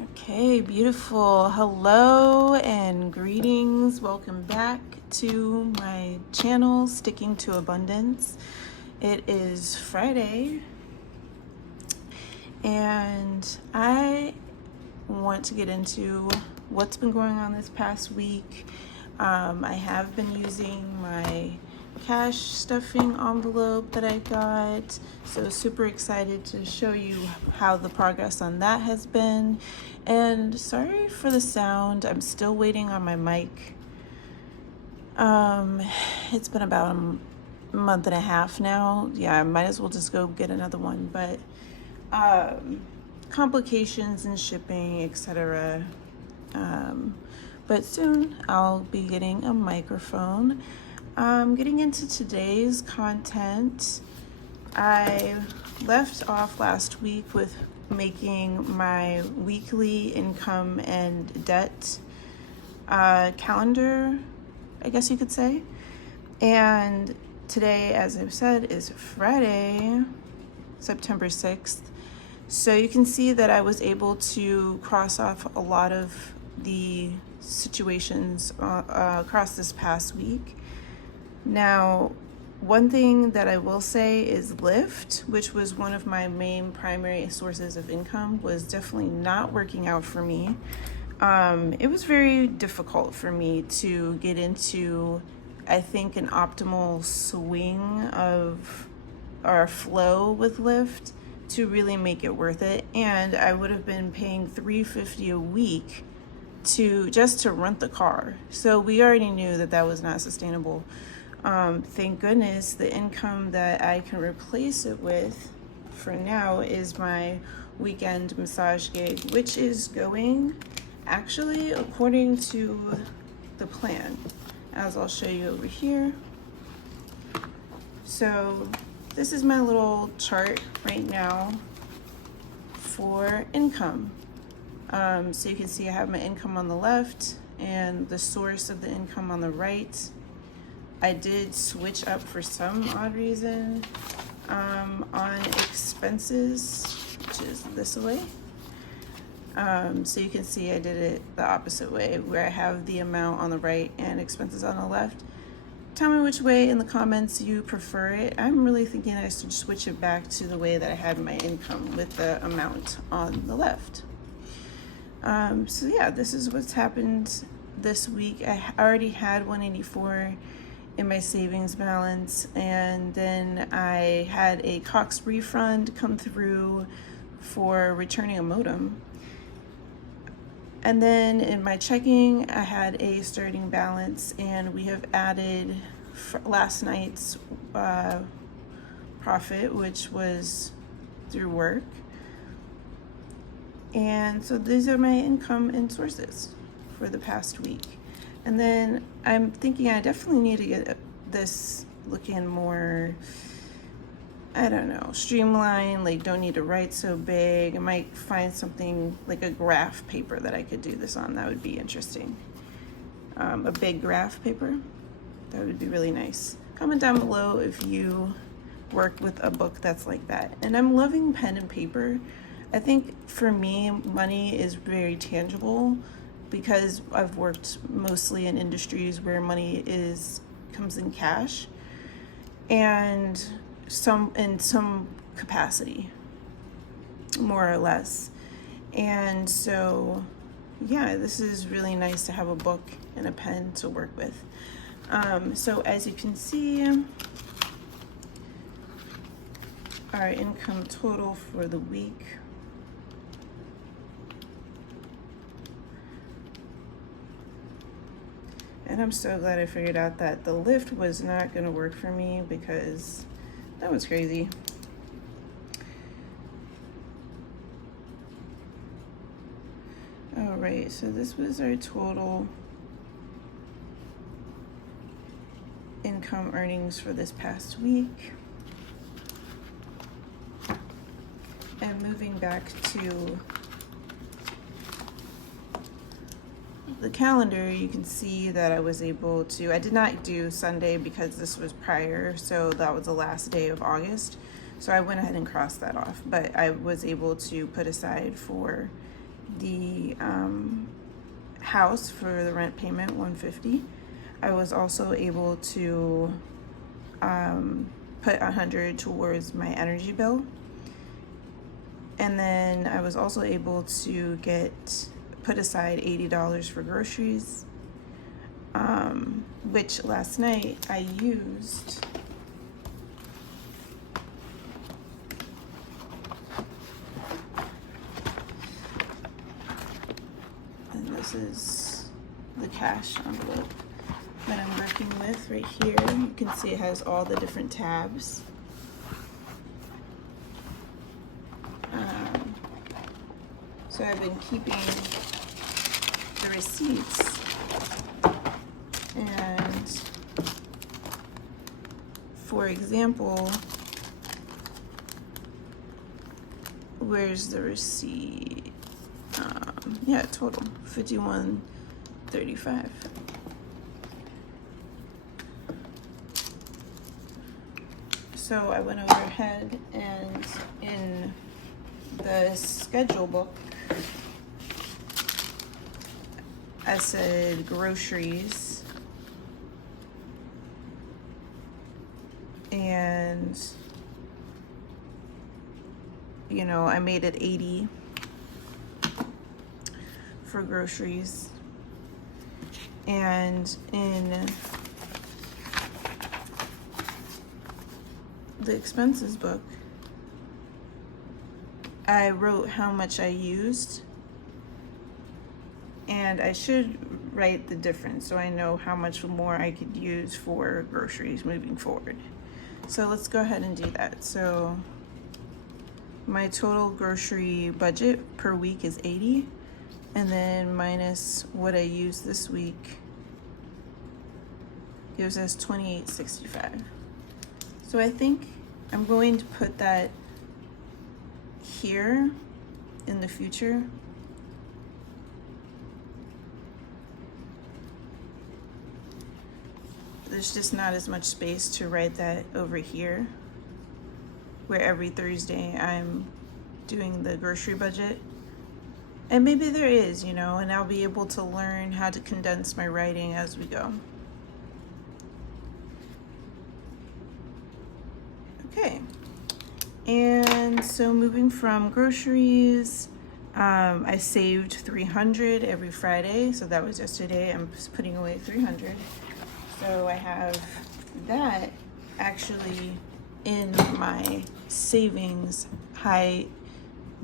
Okay, beautiful. Hello and greetings. Welcome back to my channel, Sticking to Abundance. It is Friday, and I want to get into what's been going on this past week. I have been using my cash stuffing envelope that I got, so super excited to show you how the progress on that has been. And sorry for the sound, I'm still waiting on my mic. It's been about a month and a half now. Yeah, I might as well just go get another one, but complications in shipping, etc. But soon I'll be getting a microphone. Getting into today's content, I left off last week with making my weekly income and debt calendar, I guess you could say. And today, as I've said, is Friday, September 6th. So you can see that I was able to cross off a lot of the situations across this past week. Now, one thing that I will say is Lyft, which was one of my main primary sources of income, was definitely not working out for me. It was very difficult for me to get into, I think, an optimal swing of or flow with Lyft to really make it worth it. And I would have been paying $350 a week to rent the car. So we already knew that that was not sustainable. Thank goodness the income that I can replace it with for now is my weekend massage gig, which is going actually according to the plan, as I'll show you over here. So this is my little chart right now for income. So you can see I have my income on the left and the source of the income on the right. I did switch up for some odd reason on expenses, which is this way. So you can see I did it the opposite way, where I have the amount on the right and expenses on the left. Tell me which way in the comments you prefer it. I'm really thinking I should switch it back to the way that I had my income with the amount on the left. So yeah, this is what's happened this week. I already had 184 in my savings balance, and then I had a Cox refund come through for returning a modem. And then in my checking, I had a starting balance, and we have added last night's profit, which was through work. And so these are my income and sources for the past week. And then I'm thinking I definitely need to get this looking more, I don't know, streamlined, like don't need to write so big. I might find something like a graph paper that I could do this on. That would be interesting. A big graph paper, that would be really nice. Comment down below if you work with a book that's like that. And I'm loving pen and paper. I think for me, money is very tangible because I've worked mostly in industries where money comes in cash and in some capacity, more or less. And so yeah, this is really nice to have a book and a pen to work with. So as you can see, our income total for the week . And I'm so glad I figured out that the Lyft was not going to work for me, because that was crazy. All right, so this was our total income earnings for this past week. And moving back to the calendar, you can see that I was able to, I did not do Sunday because this was prior, so that was the last day of August. So I went ahead and crossed that off, but I was able to put aside for the house for the rent payment, $150. I was also able to put $100 towards my energy bill. And then I was also able to put aside $80 for groceries, which last night I used. And this is the cash envelope that I'm working with right here. You can see it has all the different tabs. So I've been keeping the receipts, and for example, where's the receipt? Yeah, total $51.35. So I went over ahead and in the schedule book, I said groceries, and I made it 80 for groceries. And in the expenses book, I wrote how much I used, and I should write the difference so I know how much more I could use for groceries moving forward. So let's go ahead and do that. So my total grocery budget per week is 80, and then minus what I used this week gives us $28.65. So I think I'm going to put that here in the future. There's just not as much space to write that over here, where every Thursday I'm doing the grocery budget. And maybe there is, and I'll be able to learn how to condense my writing as we go. Okay. And so moving from groceries, I saved $300 every Friday. So that was yesterday. I'm putting away $300. So I have that actually in my savings, high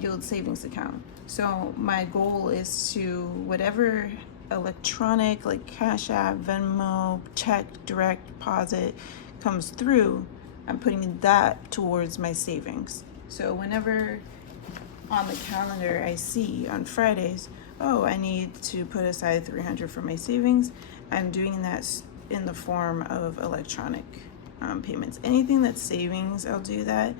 yield savings account. So my goal is to whatever electronic, like Cash App, Venmo, check, direct deposit comes through, I'm putting that towards my savings. So whenever on the calendar I see on Fridays, oh, I need to put aside $300 for my savings, I'm doing that in the form of electronic payments. Anything that's savings, I'll do that.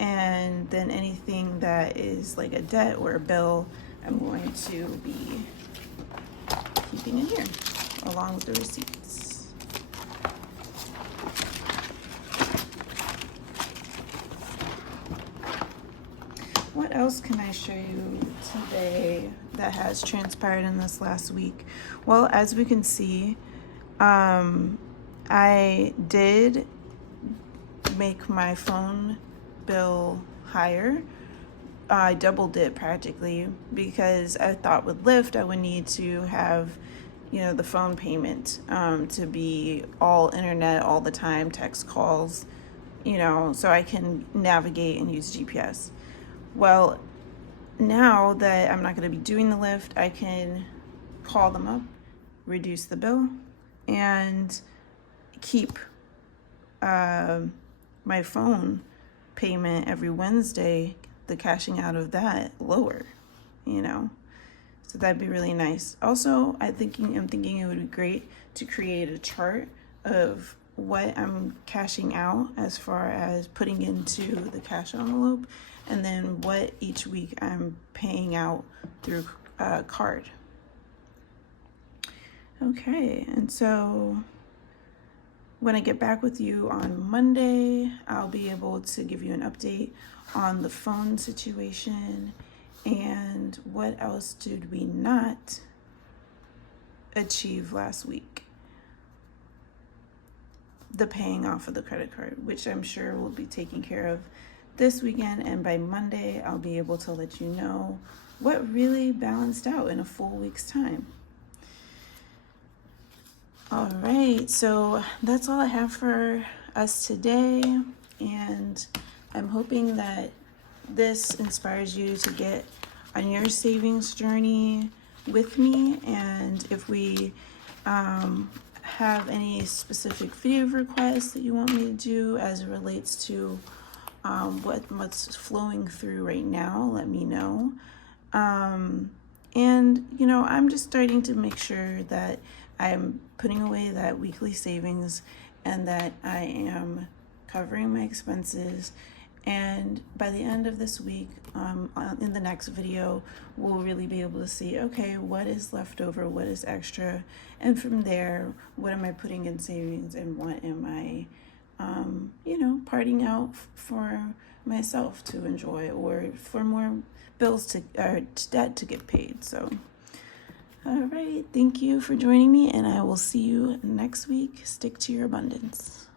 And then anything that is like a debt or a bill, I'm going to be keeping in here along with the receipts. What else can I show you today that has transpired in this last week? Well, as we can see, I did make my phone bill higher. I doubled it practically because I thought with Lyft I would need to have, the phone payment to be all internet all the time, text calls, so I can navigate and use GPS. Well, now that I'm not going to be doing the Lyft, I can call them up, reduce the bill, and keep my phone payment every Wednesday, the cashing out of that lower, so that'd be really nice. Also, I'm thinking it would be great to create a chart of what I'm cashing out as far as putting into the cash envelope, and then what each week I'm paying out through card. Okay, and so when I get back with you on Monday, I'll be able to give you an update on the phone situation And what else did we not achieve last week? The paying off of the credit card, which I'm sure will be taken care of this weekend, and by Monday I'll be able to let you know what really balanced out in a full week's time. All right, so that's all I have for us today, and I'm hoping that this inspires you to get on your savings journey with me. And if we have any specific video requests that you want me to do as it relates to what's flowing through right now, let me know. And I'm just starting to make sure that I'm putting away that weekly savings and that I am covering my expenses. And by the end of this week, in the next video, we'll really be able to see, okay, what is left over, what is extra, and from there, what am I putting in savings and what am I, parting out for myself to enjoy, or for more bills or debt to get paid. So, all right, thank you for joining me, and I will see you next week. Stick to your abundance.